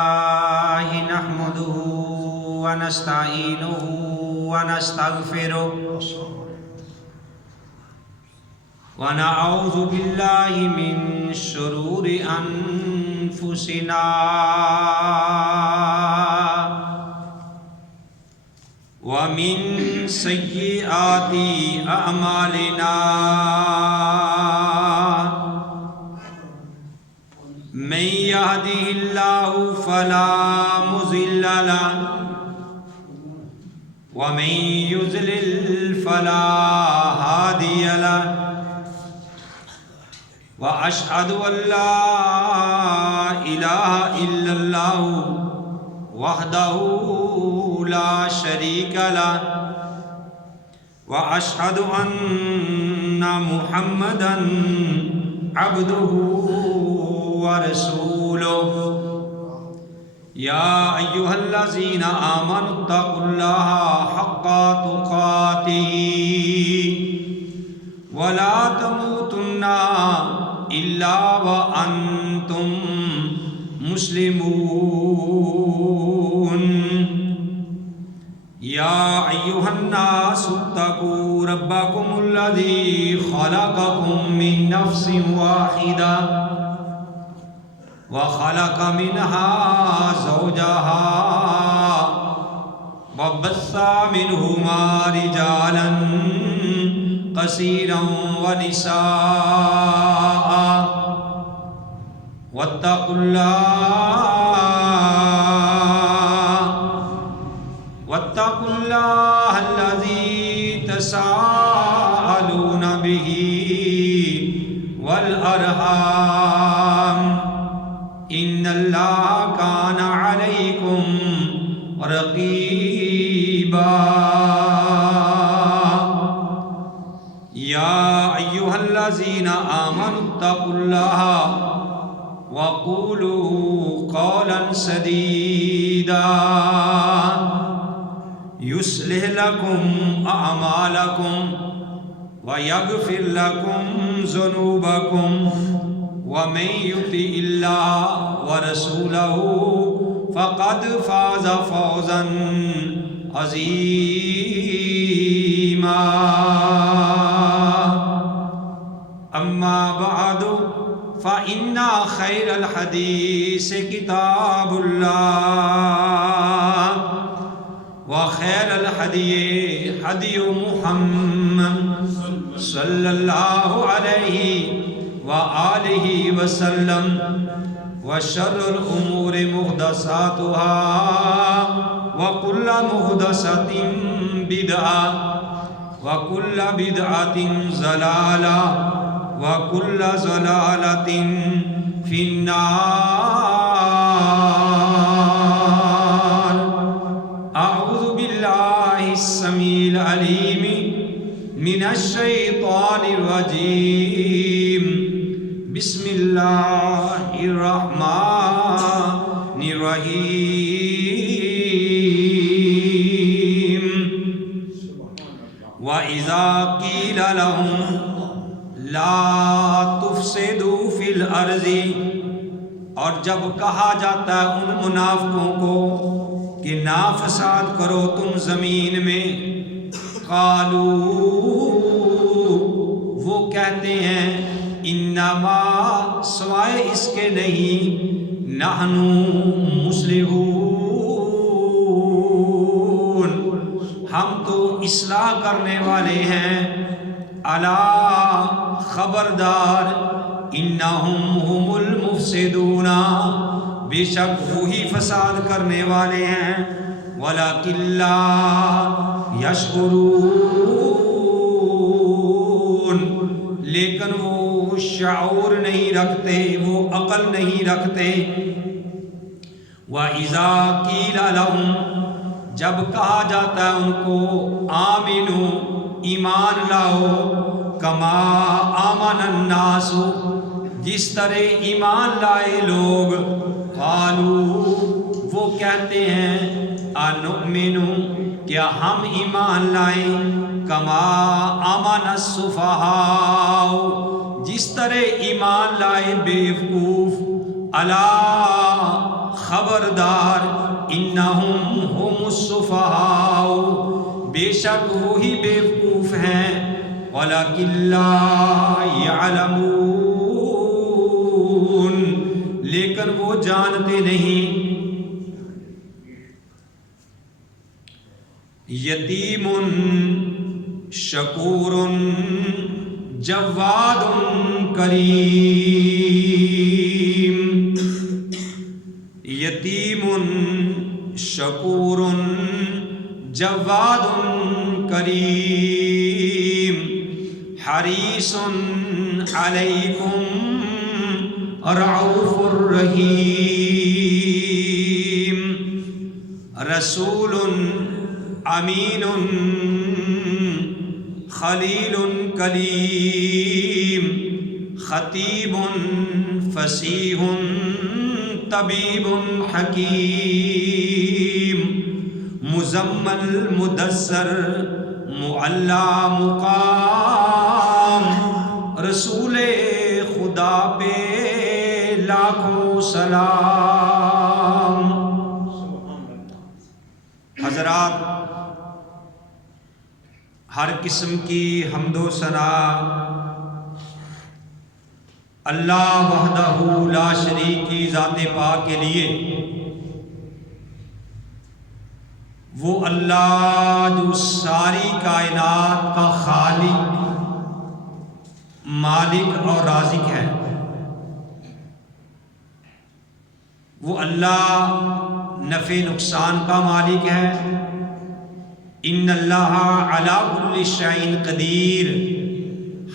لله نحمده ونستعينه ونستغفره ونعوذ بالله من شرور أنفسنا ومن سيئات أعمالنا من يهده الله فلا مضل له ومن يضلل فلا هادي له وأشهد أن لا إله إلا الله وحده لا شريك له وأشهد أن محمدا عبده ورسوله يا أيها الذين آمنوا اتقوا الله حق تقاته ولا تموتن إلا وأنتم مسلمون يا أيها الناس اتقوا ربكم الذي خلقكم من نفس واحدة وخلق منها زوجها وبث منهما رجالا كثيرا ونساء واتقوا الله الذي تساءلون به والأرحام إن الله كان عليكم رقيبا يا أيها الذين آمنوا اتقوا الله وقولوا قولا سديدا يصلح لكم أعمالكم ويغفر لكم ذنوبكم ومن يطع الله ورسوله فقد فاز فوزا عظيما أما بعد فإن خير الحديث كتاب الله وخير الهدي هدي محمد صلى الله عليه وآله وسلم وشر الأمور محدثاتها وكل محدثة بدعة وكل بدعة ضلالة وكل ضلالة في النار. أعوذ بالله السميع العليم من الشيطان الرجيم. بسم الله الرحمن الرحيم. وإذا قيل لهم لا تفسدوا في الأرض، اور جب کہا جاتا ہے ان منافقوں کو کہ نا فساد کرو تم زمین میں، قالوا وہ کہتے ہیں انما سوائے اس کے نہیں، نحن مصلحون ہم تو اصلاح کرنے والے ہیں، الا خبردار، انہم هم المفسدون بے شک وہی فساد کرنے والے ہیں، ولکن لا یشعرون لیکن وہ شعور نہیں رکھتے، وہ عقل نہیں رکھتے۔ وَإِذَا قِيلَ لَهُمْ جب کہا جاتا ہے ان کو آمنو ایمان لاؤ، کما آمن الناس جس طرح ایمان لائے لوگ، قالوا وہ کہتے ہیں انؤمن کیا ہم ایمان لائیں، کما آمن السفہاء جس طرح ایمان لائے بیوقوف، الا خبردار انہم ہم السفہاء، بے شک وہی بیوقوف ہیں، ولکن لا یعلمون، لیکن وہ جانتے نہیں۔ یتیم شکور جواد کریم، یتیم شکور جواد کریم، حریص علیکم رعوف الرحیم، رسول امین خلیل کلیم، خطیب فصیح طبیب حکیم، مزمل مدثر معلی مقام، رسول خدا پہ لاکھوں سلام۔ حضرات، ہر قسم کی حمد و ثنا اللہ وحدہ لا شریک کی ذات پاک کے لیے، وہ اللہ جو ساری کائنات کا خالق، مالک اور رازق ہے، وہ اللہ نفع نقصان کا مالک ہے۔ ان اللہ علی کل شیء قدیر،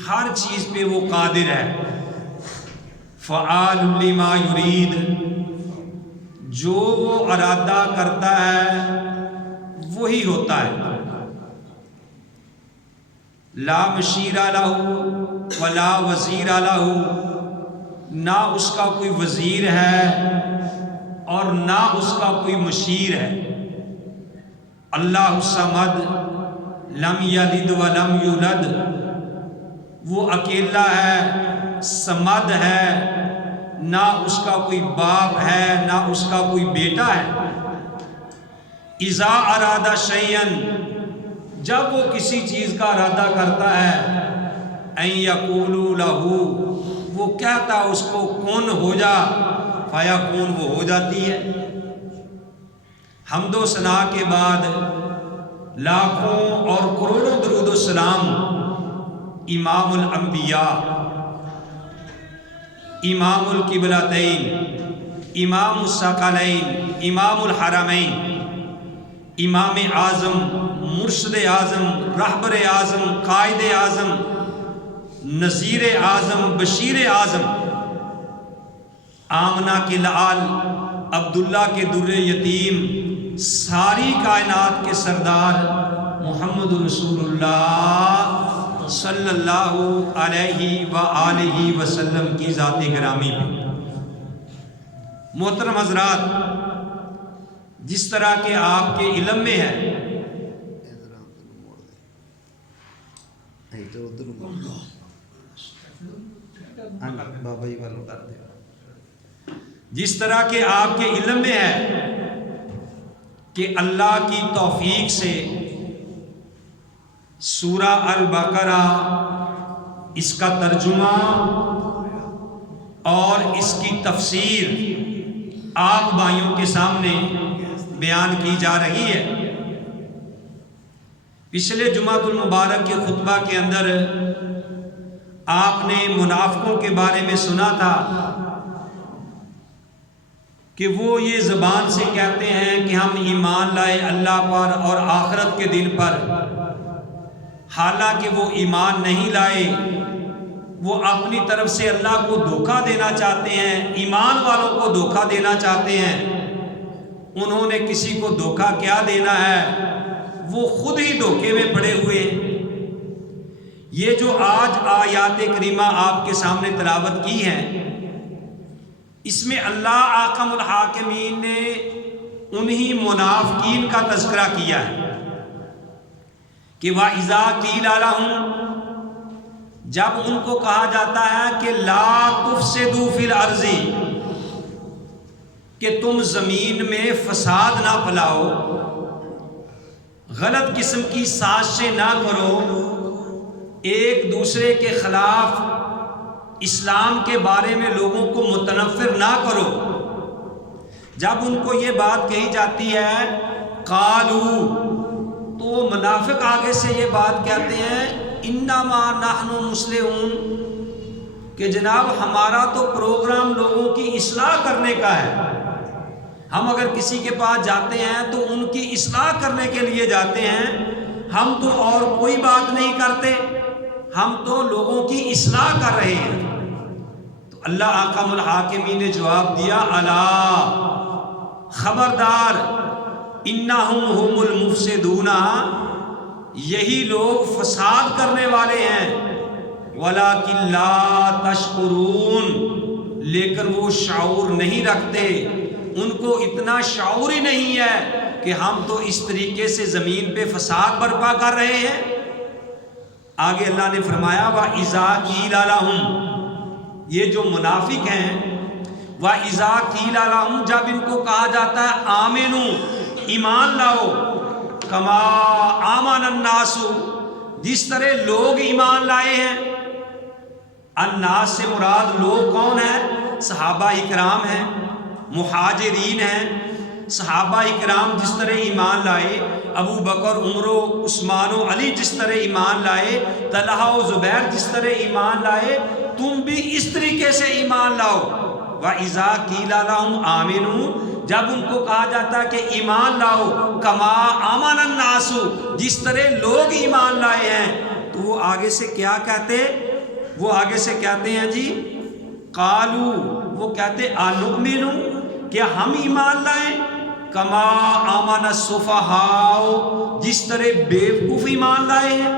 ہر چیز پہ وہ قادر ہے۔ فعال لما یرید، جو وہ ارادہ کرتا ہے وہی ہوتا ہے۔ لا مشیر لہ ولا وزیر لہ، نہ اس کا کوئی وزیر ہے اور نہ اس کا کوئی مشیر ہے۔ اللہ الصمد لم یلد ولم یولد، وہ اکیلا ہے، صمد ہے، نہ اس کا کوئی باپ ہے نہ اس کا کوئی بیٹا ہے۔ اذا اراد شیئا، جب وہ کسی چیز کا ارادہ کرتا ہے، ان یقول لہ، وہ کہتا اس کو کن ہو جا، فیکون، وہ ہو جاتی ہے۔ حمد و ثنا کے بعد لاکھوں اور کروڑوں درود و سلام امام الانبیاء، امام القبلتین، امام الثقلین، امام الحرمین، امام اعظم، مرشد اعظم، رہبر اعظم، قائد اعظم، نذیر اعظم، بشیر اعظم، آمنہ کے لعل، عبداللہ کے در یتیم، ساری کائنات کے سردار محمد رسول اللہ صلی اللہ علیہ وآلہ وسلم کی ذات گرامی پہ۔ محترم حضرات، جس طرح کہ آپ کے علم میں ہے، جس طرح کہ آپ کے علم میں ہے کہ اللہ کی توفیق سے سورہ البقرہ، اس کا ترجمہ اور اس کی تفسیر آپ بھائیوں کے سامنے بیان کی جا رہی ہے۔ پچھلے جمعہ المبارک کے خطبہ کے اندر آپ نے منافقوں کے بارے میں سنا تھا کہ وہ یہ زبان سے کہتے ہیں کہ ہم ایمان لائے اللہ پر اور آخرت کے دن پر، حالانکہ وہ ایمان نہیں لائے، وہ اپنی طرف سے اللہ کو دھوکہ دینا چاہتے ہیں، ایمان والوں کو دھوکہ دینا چاہتے ہیں۔ انہوں نے کسی کو دھوکہ کیا دینا ہے، وہ خود ہی دھوکے میں پڑے ہوئے ہیں۔ یہ جو آج آیات کریمہ آپ کے سامنے تلاوت کی ہیں، اس میں اللہ احکم الحاکمین نے انہی منافقین کا تذکرہ کیا ہے کہ وَإِذَا قِيلَ لَهُمْ، جب ان کو کہا جاتا ہے کہ لا تفسدوا فی الارض، کہ تم زمین میں فساد نہ پھیلاؤ، غلط قسم کی سازشیں نہ کرو، ایک دوسرے کے خلاف اسلام کے بارے میں لوگوں کو متنفر نہ کرو۔ جب ان کو یہ بات کہی جاتی ہے قالو، تو منافق آگے سے یہ بات کہتے ہیں انما نحن مصلحون، کہ جناب ہمارا تو پروگرام لوگوں کی اصلاح کرنے کا ہے، ہم اگر کسی کے پاس جاتے ہیں تو ان کی اصلاح کرنے کے لیے جاتے ہیں، ہم تو اور کوئی بات نہیں کرتے، ہم تو لوگوں کی اصلاح کر رہے ہیں۔ تو اللہ احکم الحاکمین نے جواب دیا الا، خبردار، انہم ہم المفسدون، یہی لوگ فساد کرنے والے ہیں، ولکن لا تشعرون، لیکن وہ شعور نہیں رکھتے، ان کو اتنا شعور ہی نہیں ہے کہ ہم تو اس طریقے سے زمین پہ فساد برپا کر رہے ہیں۔ آگے اللہ نے فرمایا وَإِذَا قِيلَ لَهُمْ، یہ جو منافق ہیں، وَإِذَا قِيلَ لَهُمْ، جب ان کو کہا جاتا ہے آمنو، ایمان لاؤ، کما آمن الناس، جس طرح لوگ ایمان لائے ہیں۔ الناس سے مراد لوگ کون ہیں؟ صحابہ اکرام ہیں، مہاجرین ہیں۔ صحابہ اکرام جس طرح ایمان لائے، ابو بکر، عمر و عثمان و علی جس طرح ایمان لائے، طلحہ و زبیر جس طرح ایمان لائے، تم بھی اس طریقے سے ایمان لاؤ۔ وَإِذَا قِيلَ لَهُمْ آمِنُوا، جب ان کو کہا جاتا ہے کہ ایمان لاؤ، کما آمن الناس، جس طرح لوگ ایمان لائے ہیں، تو وہ آگے سے کیا کہتے؟ وہ آگے سے کہتے ہیں جی قالو، وہ کہتے انؤمن، کیا ہم ایمان لائیں، کما آمن السفہاء، جس طرح بیوقوف ایمان لائے ہیں۔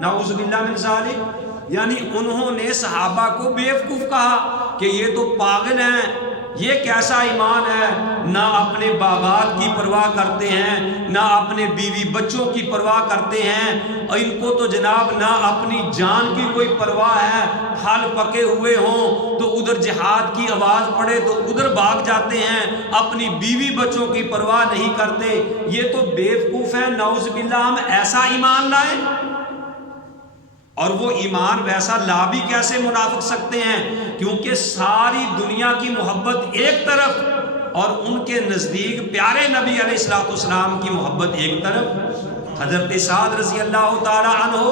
نعوذ باللہ من ذالک، یعنی انہوں نے صحابہ کو بیوقوف کہا کہ یہ تو پاگل ہیں، یہ کیسا ایمان ہے، نہ اپنے باغات کی پرواہ کرتے ہیں، نہ اپنے بیوی بچوں کی پرواہ کرتے ہیں، اور ان کو تو جناب نہ اپنی جان کی کوئی پرواہ ہے، پھل پکے ہوئے ہوں تو ادھر جہاد کی آواز پڑے تو ادھر بھاگ جاتے ہیں، اپنی بیوی بچوں کی پرواہ نہیں کرتے، یہ تو بیوقوف ہیں، نعوذ باللہ، ہم ایسا ایمان لائیں۔ اور وہ ایمان ویسا لا بھی کیسے منافق سکتے ہیں، کیونکہ ساری دنیا کی محبت ایک طرف اور ان کے نزدیک پیارے نبی علیہ الصلوۃ والسلام کی محبت ایک طرف۔ حضرت سعد رضی اللہ تعالی عنہ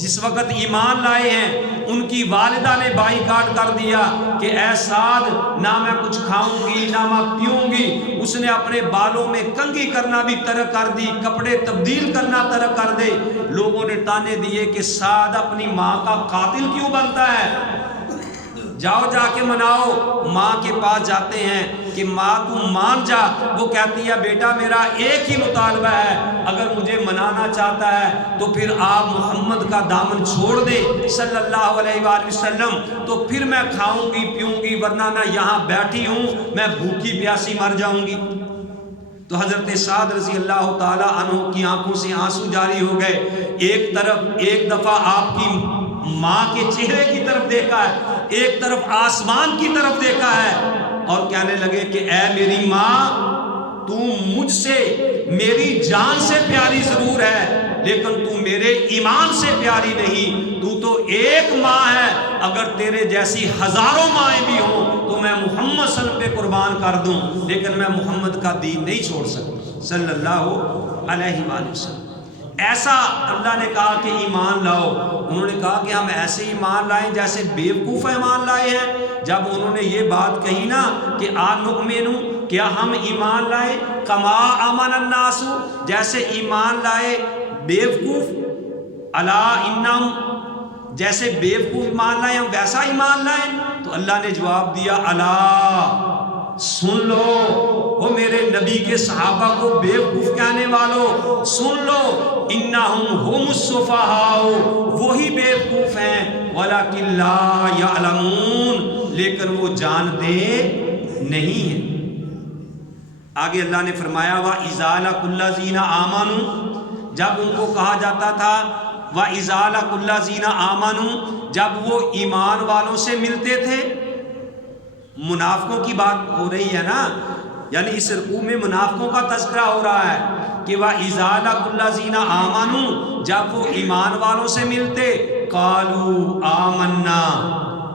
جس وقت ایمان لائے ہیں، ان کی والدہ نے بائیکاٹ کر دیا کہ اے سعد، نہ میں کچھ کھاؤں گی نہ میں پیوں گی۔ اس نے اپنے بالوں میں کنگھی کرنا بھی ترک کر دی، کپڑے تبدیل کرنا ترک کر دے۔ لوگوں نے تانے دیے کہ سعد اپنی ماں کا قاتل کیوں بنتا ہے، جاؤ جا کے مناؤ۔ ماں کے پاس جاتے ہیں کہ ماں تم مان جا، وہ کہتی ہے بیٹا میرا ایک ہی مطالبہ ہے، اگر مجھے منانا چاہتا ہے تو پھر آپ محمد کا دامن چھوڑ دے صلی اللہ علیہ وآلہ وسلم، تو پھر میں کھاؤں گی پیوں گی، ورنہ میں یہاں بیٹھی ہوں میں بھوکی پیاسی مر جاؤں گی۔ تو حضرت سعد رضی اللہ تعالی عنہ کی آنکھوں سے آنسو جاری ہو گئے۔ ایک دفعہ آپ کی ماں کے چہرے کی طرف دیکھا ہے، ایک طرف آسمان کی طرف دیکھا ہے، اور کہنے لگے کہ اے میری ماں، تو مجھ سے میری جان سے پیاری ضرور ہے، لیکن تو میرے ایمان سے پیاری نہیں، تو ایک ماں ہے، اگر تیرے جیسی ہزاروں مائیں بھی ہوں تو میں محمد صلی اللہ علیہ وسلم پہ قربان کر دوں، لیکن میں محمد کا دین نہیں چھوڑ سکتا صلی اللہ علیہ وآلہ وسلم۔ ایسا اللہ نے کہا کہ ایمان لاؤ، انہوں نے کہا کہ ہم ایسے ایمان لائیں جیسے بیوقوف ایمان لائے ہیں۔ جب انہوں نے یہ بات کہی نا کہ آنؤمن، کیا ہم ایمان لائیں، کما آمن الناس، جیسے ایمان لائے بیوقوف، الا انہم، جیسے بیوقوف ایمان لائیں ہم ویسا ایمان لائیں۔ تو اللہ نے جواب دیا الا، سن لو، وہ میرے نبی کے صحابہ کو بیوقوف کہنے والوں، سن لو، انہم ہم السفہاء، وہی بیوقوف ہیں، ولکن لا یعلمون، لیکن وہ جانتے نہیں ہیں۔ آگے اللہ نے فرمایا وَإِذَا لَقُوا الَّذِينَ آمَنُوا، جب ان کو کہا جاتا تھا وَإِذَا لَقُوا الَّذِينَ آمَنُوا، جب وہ ایمان والوں سے ملتے تھے، منافقوں کی بات ہو رہی ہے نا، یعنی اس رکوع میں منافقوں کا تذکرہ ہو رہا ہے کہ وَإِذَا لَقُوا الَّذِينَ آمَنُوا، جب وہ ایمان والوں سے ملتے، قَالُوا آمَنَّا،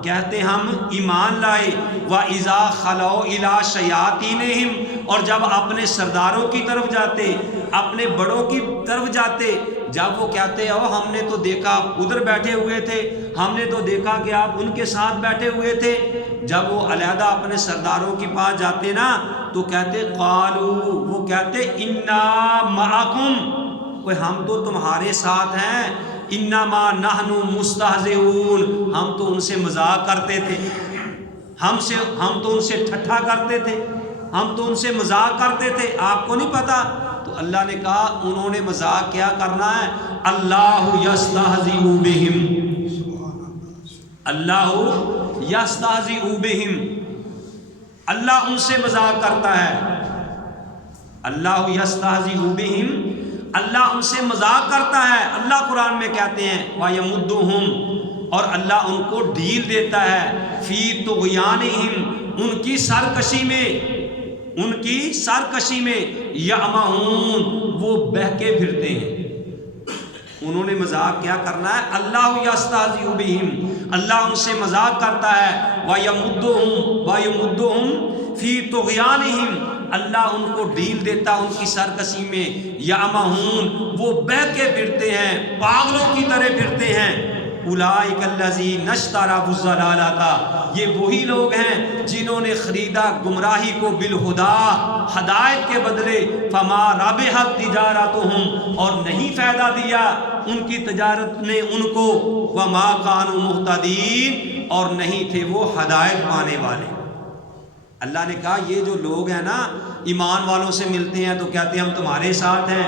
کہتے ہم ایمان لائے، وَإِذَا خَلَوْا إِلَىٰ شَيَاطِینِهِمْ، اور جب اپنے سرداروں کی طرف جاتے، اپنے بڑوں کی طرف جاتے، جب وہ کہتے او ہم نے تو دیکھا آپ ادھر بیٹھے ہوئے تھے، ہم نے تو دیکھا کہ آپ ان کے ساتھ بیٹھے ہوئے تھے، جب وہ علیحدہ اپنے سرداروں کے پاس جاتے نا تو کہتے قالوا، وہ کہتے انا معکم، کوئی ہم تو تمہارے ساتھ ہیں، انما نحن مستہزئون، ہم تو ان سے مذاق کرتے تھے، ہم تو ان سے ٹھٹھا کرتے تھے، ہم تو ان سے مذاق کرتے تھے، آپ کو نہیں پتا؟ تو اللہ نے کہا انہوں نے مذاق کیا کرنا ہے، اللہ یستہزئ بہم، اللہ یستہزئ بہم، اللہ ان سے مذاق کرتا ہے، اللہ یستہزئ بہم، اللہ ان سے مذاق کرتا ہے۔ اللہ قرآن میں کہتے ہیں وَیَمُدُّهُمْ، اور اللہ ان کو ڈھیل دیتا ہے، فی طغیانہم، ان کی سرکشی میں، ان کی سرکشی میں، یعمہون، وہ بہکے پھرتے ہیں۔ انہوں نے مذاق کیا کرنا ہے، اللہ یستہزئ بہم، اللہ ان سے مذاق کرتا ہے، وَیَمُدُّهُمْ فی طغیانہم، اللہ ان کو ڈھیل دیتا ان کی سرکشی میں، یعمہون، وہ بہکے پھرتے ہیں، پاگلوں کی طرح پھرتے ہیں۔ اولئک الذین اشتروا الضلالۃ، یہ وہی لوگ ہیں جنہوں نے خریدا گمراہی کو بالہدا، ہدایت کے بدلے، فما ربحت تجارتہم، اور نہیں فائدہ دیا ان کی تجارت نے ان کو، وما کانوا مہتدین، اور نہیں تھے وہ ہدایت پانے والے۔ اللہ نے کہا یہ جو لوگ ہیں نا ایمان والوں سے ملتے ہیں تو کہتے ہیں ہم تمہارے ساتھ ہیں،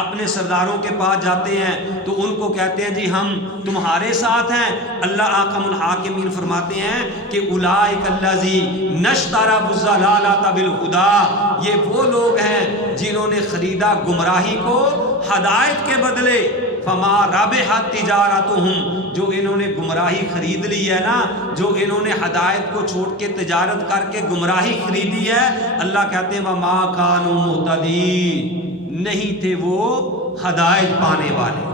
اپنے سرداروں کے پاس جاتے ہیں تو ان کو کہتے ہیں جی ہم تمہارے ساتھ ہیں۔ اللہ احکم الحاکمین فرماتے ہیں کہ اولئک الذین اشتروا الضلالۃ بالہدی، یہ وہ لوگ ہیں جنہوں نے خریدا گمراہی کو ہدایت کے بدلے، فما ربحت تجارتہم، جو انہوں نے گمراہی خرید لی ہے نا، جو انہوں نے ہدایت کو چھوڑ کے تجارت کر کے گمراہی خریدی ہے، اللہ کہتے ہیں وما کانوا مہتدین، نہیں تھے وہ ہدایت پانے والے،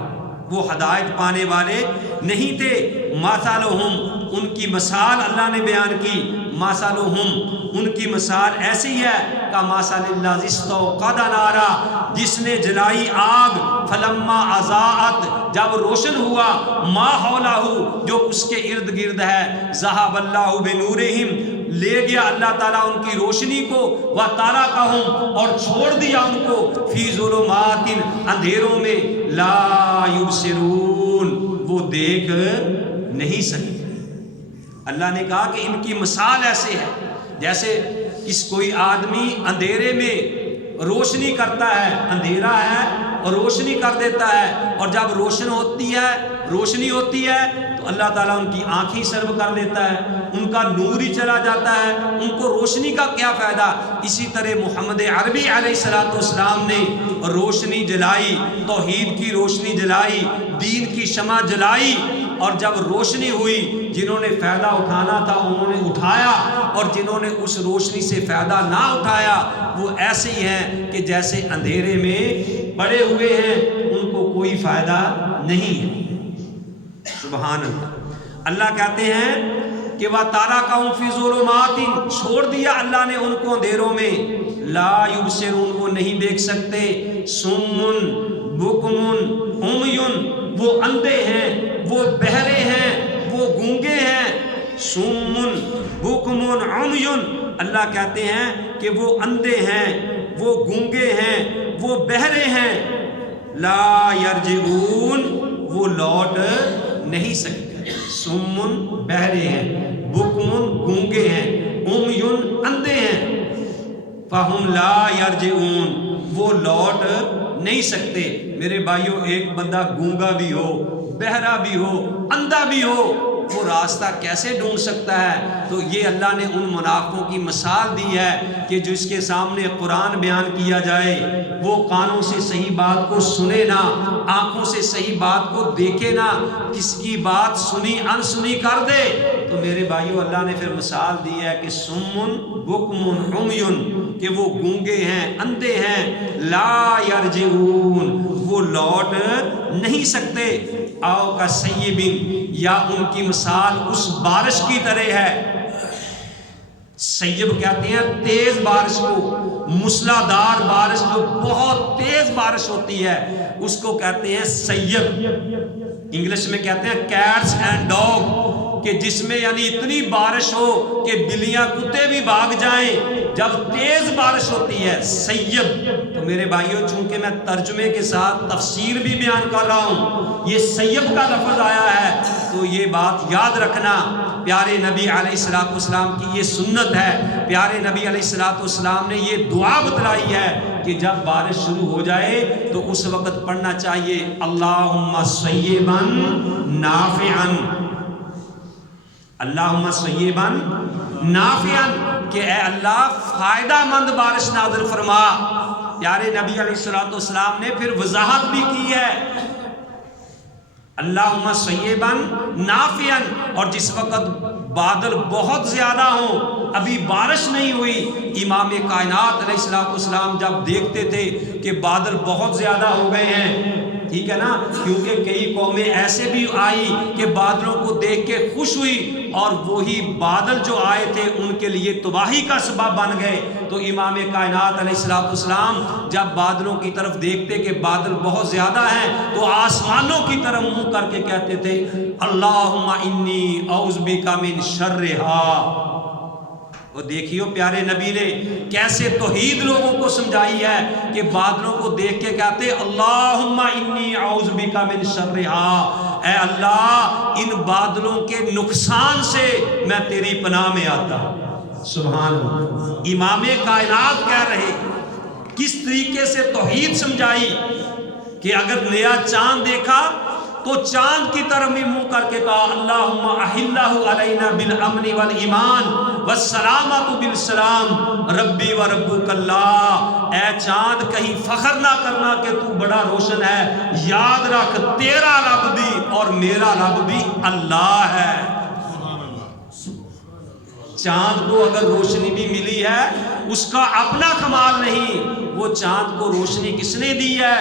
وہ ہدایت پانے والے نہیں تھے۔ مثلہم، ان کی مثال اللہ نے بیان کی، مثلہم، ان کی مثال ایسی ہے کمثل الذی استوقد نارا، جس نے جلائی آگ، فلما اضاءت، جب روشن ہوا، ما حولہ، جو اس کے ارد گرد ہے، ذہب اللہ بنورہم، لے گیا اللہ تعالیٰ ان کی روشنی کو، وترکہم، اور چھوڑ دیا ان کو، فی ظلمات، اندھیروں میں، لا یبصرون، وہ دیکھ نہیں سکتے۔ اللہ نے کہا کہ ان کی مثال ایسے ہے جیسے کوئی آدمی اندھیرے میں روشنی کرتا ہے، اندھیرا ہے اور روشنی کر دیتا ہے، اور جب روشنی ہوتی ہے تو اللہ تعالیٰ ان کی آنکھیں سرو کر دیتا ہے، ان کا نور ہی چلا جاتا ہے، ان کو روشنی کا کیا فائدہ۔ اسی طرح محمد عربی علیہ السلام نے روشنی جلائی، توحید کی روشنی جلائی، دین کی شمع جلائی، اور جب روشنی ہوئی جنہوں نے فائدہ اٹھانا تھا انہوں نے اٹھایا، اور جنہوں نے اس روشنی سے فائدہ نہ اٹھایا وہ ایسے ہی ہیں کہ جیسے اندھیرے میں پڑے ہوئے ہیں، ان کو کوئی فائدہ نہیں ہے۔ سبحان اللہ۔ اللہ کہتے ہیں کہ وَتَرَکَهُمْ فِي ظُلُمَاتٍ، چھوڑ دیا اللہ نے ان کو اندھیروں میں، لا یبصرون، وہ نہیں دیکھ سکتے، سمن بکمن عمیٌ، وہ اندھے ہیں، وہ بہرے ہیں، وہ گونگے ہیں، سمن بکمن عمیٌ، اللہ کہتے ہیں کہ وہ اندھے ہیں، وہ گونگے ہیں، وہ بہرے ہیں، لا یرجعون، وہ لوٹ نہیں سکتے، سمن بہرے ہیں، بکمن گونگے ہیں، عمیٌ اندھے ہیں، فہم لا یرجعون، وہ لوٹ نہیں سکتے۔ میرے بھائیوں، ایک بندہ گونگا بھی ہو، بہرا بھی ہو، اندھا بھی ہو، وہ راستہ کیسے ڈھونڈ سکتا ہے؟ تو یہ اللہ نے ان منافقوں کی مثال دی ہے کہ جس کے سامنے قرآن بیان کیا جائے وہ کانوں سے صحیح بات کو سنے نہ، آنکھوں سے صحیح بات کو دیکھے نہ، کس کی بات سنی انسنی کر دے۔ تو میرے بھائیو اللہ نے پھر مثال دی ہے کہ سمن بکمن عمیٌ، کہ وہ گونگے ہیں، اندھے ہیں، لا یرجعون، وہ لوٹ نہیں سکتے۔ آؤ کا سیبن، یا ان کی مثال اس بارش کی طرح ہے۔ سیب کہتے ہیں تیز بارش کو، موسلادھار بارش جو بہت تیز بارش ہوتی ہے اس کو کہتے ہیں سیب۔ انگلش میں کہتے ہیں کیٹس اینڈ ڈاگ، کہ جس میں یعنی اتنی بارش ہو کہ بلیاں کتے بھی بھاگ جائیں، جب تیز بارش ہوتی ہے سیب۔ تو میرے بھائیوں چونکہ میں ترجمے کے ساتھ تفسیر بھی بیان کر رہا ہوں، یہ سیب کا لفظ آیا ہے تو یہ بات یاد رکھنا۔ پیارے نبی علیہ السلام کی یہ سنت ہے، پیارے نبی علیہ السلام نے یہ دعا بتلائی ہے کہ جب بارش شروع ہو جائے تو اس وقت پڑھنا چاہیے اللہم صیبا نافعا، اللہم صیبا نافعا، کہ اے اللہ فائدہ مند بارش نازل فرما۔ پیارے نبی علیہ السلام نے پھر وضاحت بھی کی ہے اللہم صیبا نافعا، اور جس وقت بادل بہت زیادہ ہوں، ابھی بارش نہیں ہوئی، امام کائنات علیہ السلام جب دیکھتے تھے کہ بادل بہت زیادہ ہو گئے ہیں، ٹھیک ہے نا، کیونکہ کئی قومیں ایسے بھی آئی کہ بادلوں کو دیکھ کے خوش ہوئی اور وہی بادل جو آئے تھے ان کے لیے تباہی کا سبب بن گئے۔ تو امام کائنات علیہ السلام جب بادلوں کی طرف دیکھتے کہ بادل بہت زیادہ ہیں تو آسمانوں کی طرف منہ کر کے کہتے تھے اللہم انی اعوذ بک من شرھا۔ وہ دیکھیو پیارے نبی نے کیسے توحید لوگوں کو سمجھائی ہے کہ بادلوں کو دیکھ کے کہتے اللہم انی اعوذ بک من شرھا، اے اللہ ان بادلوں کے نقصان سے میں تیری پناہ میں آتا ہوں۔ سبحان اللہ، امام کائنات کہہ رہے کس طریقے سے توحید سمجھائی کہ اگر نیا چاند دیکھا تو چاند کی طرف میں منہ کر کے کہا اللہم احلہ علینا بالامن والایمان والسلامۃ بالسلام ربی و ربک اللہ۔ اے چاند کہیں فخر نہ کرنا کہ تو بڑا روشن ہے، یاد رکھ تیرا رب بھی اور میرا رب بھی اللہ ہے۔ چاند کو اگر روشنی بھی ملی ہے اس کا اپنا کمال نہیں، وہ چاند کو روشنی کس نے دی ہے؟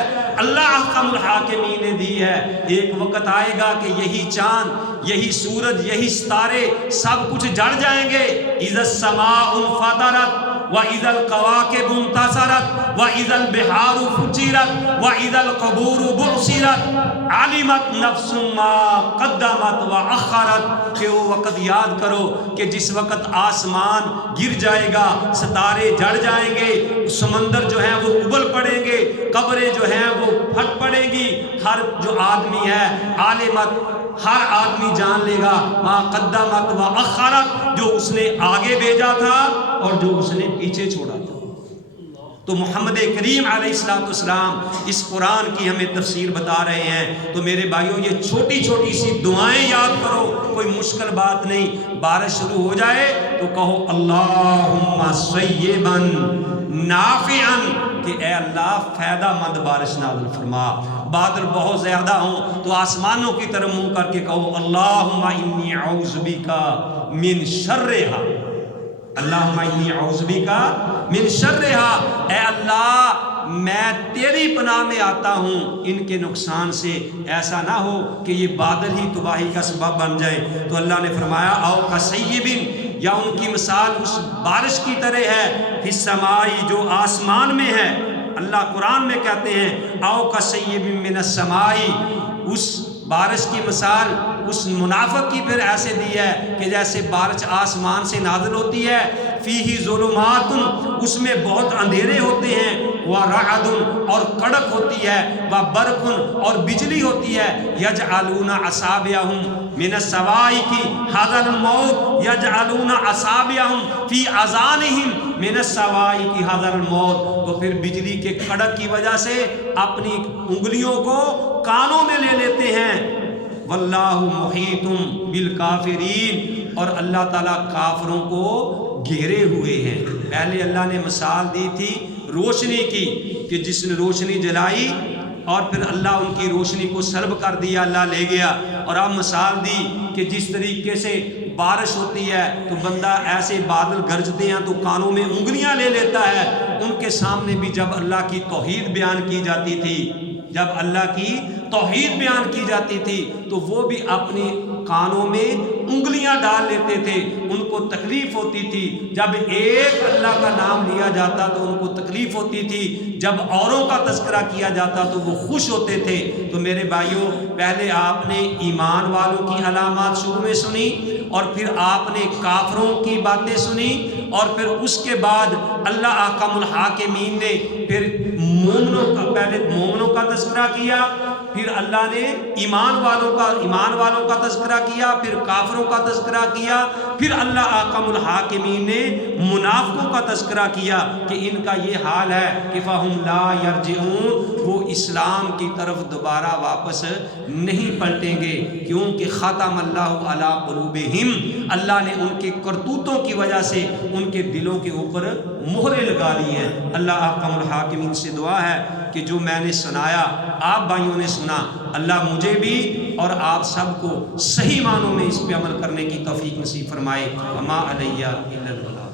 اللہ احکم الحاکمین نے دی ہے۔ ایک وقت آئے گا کہ یہی چاند، یہی سورج، یہی ستارے سب کچھ جڑ جائیں گے۔ اذا السماء انفطرت وَإِذَا الْكَوَاكِبُ انتَثَرَتْ وَإِذَا الْبِحَارُ فُجِّرَتْ وَإِذَا الْقُبُورُ بُعْثِرَتْ عَلِمَتْ نَفْسٌ مَا قَدَّمَتْ وَأَخَّرَتْ، کہ وہ وقت یاد کرو کہ جس وقت آسمان گر جائے گا، ستارے جڑ جائیں گے، سمندر جو ہیں وہ ابل پڑیں گے، قبریں جو ہیں وہ پھٹ پڑیں گی، ہر جو آدمی ہے عالمت، ہر آدمی جان لے گا ما قدمت و اخرت، جو اس نے آگے بھیجا تھا اور جو اس نے پیچھے چھوڑا تھا۔ تو محمد کریم علیہ السلام اس قرآن کی ہمیں تفسیر بتا رہے ہیں۔ تو میرے بھائیوں یہ چھوٹی چھوٹی سی دعائیں یاد کرو، کوئی مشکل بات نہیں۔ بارش شروع ہو جائے تو کہو اللہم صیبا نافعا، کہ اے اللہ فائدہ مند بارش نازل فرما۔ بادل بہت زیادہ ہوں تو آسمانوں کی طرف منہ کر کے کہو اللہم انی اعوذ بک من شرھا، اللہم انی اعوذ بک من شرھا، اے اللہ میں تیری پناہ میں آتا ہوں ان کے نقصان سے۔ ایسا نہ ہو کہ یہ بادل ہی تباہی کا سبب بن جائے۔ تو اللہ نے فرمایا او کصیبن، یا ان کی مثال اس بارش کی طرح ہے فی السماء، جو آسمان میں ہے۔ اللہ قرآن میں کہتے ہیں او کصیب من السماء، اس بارش کی مثال اس منافق کی پھر ایسے دی ہے کہ جیسے بارش آسمان سے نازل ہوتی ہے، فیہ ظلمات، اس میں بہت اندھیرے ہوتے ہیں، ورعد، اور کڑک ہوتی ہے، وبرق، اور بجلی ہوتی ہے، یجعلون اصابعہم من الصواعق حذر الموت، یجعلون اصابعہم فی اذانہم من الصواعق حذر الموت۔ تو پھر بجلی کے کڑک کی وجہ سے اپنی انگلیوں کو کانوں میں لے لیتے ہیں، واللہ محیط بالکافرین، اور اللہ تعالیٰ کافروں کو گھیرے ہوئے ہیں۔ پہلے اللہ نے مثال دی تھی روشنی کی کہ جس نے روشنی جلائی اور پھر اللہ ان کی روشنی کو سلب کر دیا، اللہ لے گیا، اور اب مثال دی کہ جس طریقے سے بارش ہوتی ہے تو بندہ ایسے بادل گرجتے ہیں تو کانوں میں انگلیاں لے لیتا ہے، ان کے سامنے بھی جب اللہ کی توحید بیان کی جاتی تھی، جب اللہ کی توحید بیان کی جاتی تھی تو وہ بھی اپنے کانوں میں انگلیاں ڈال لیتے تھے، ان کو تکلیف ہوتی تھی۔ جب ایک اللہ کا نام لیا جاتا تو ان کو تکلیف ہوتی تھی، جب اوروں کا تذکرہ کیا جاتا تو وہ خوش ہوتے تھے۔ تو میرے بھائیوں، پہلے آپ نے ایمان والوں کی علامات شروع میں سنی، اور پھر آپ نے کافروں کی باتیں سنی، اور پھر اس کے بعد اللہ احکم الحاکمین نے پھر پہلے مومنوں کا تذکرہ کیا، پھر اللہ نے ایمان والوں کا تذکرہ کیا، پھر کافروں کا تذکرہ کیا، پھر اللہ احکم الحاکمین نے منافقوں کا تذکرہ کیا کہ ان کا یہ حال ہے کہ فَهُمْ لَا يَرْجِعُونَ، وہ اسلام کی طرف دوبارہ واپس نہیں پلٹیں گے، کیونکہ ختم اللہ علی قلوبہم، اللہ نے ان کے کرتوتوں کی وجہ سے ان کے دلوں کے اوپر مہریں لگا لی ہیں۔ اللہ احکم الحاکمین سے دعا ہے کہ جو میں نے سنایا آپ بھائیوں نے سنا، اللہ مجھے بھی اور آپ سب کو صحیح معنوں میں اس پہ عمل کرنے کی توفیق نصیب فرمائے۔ وما علیہ الا البلاغ۔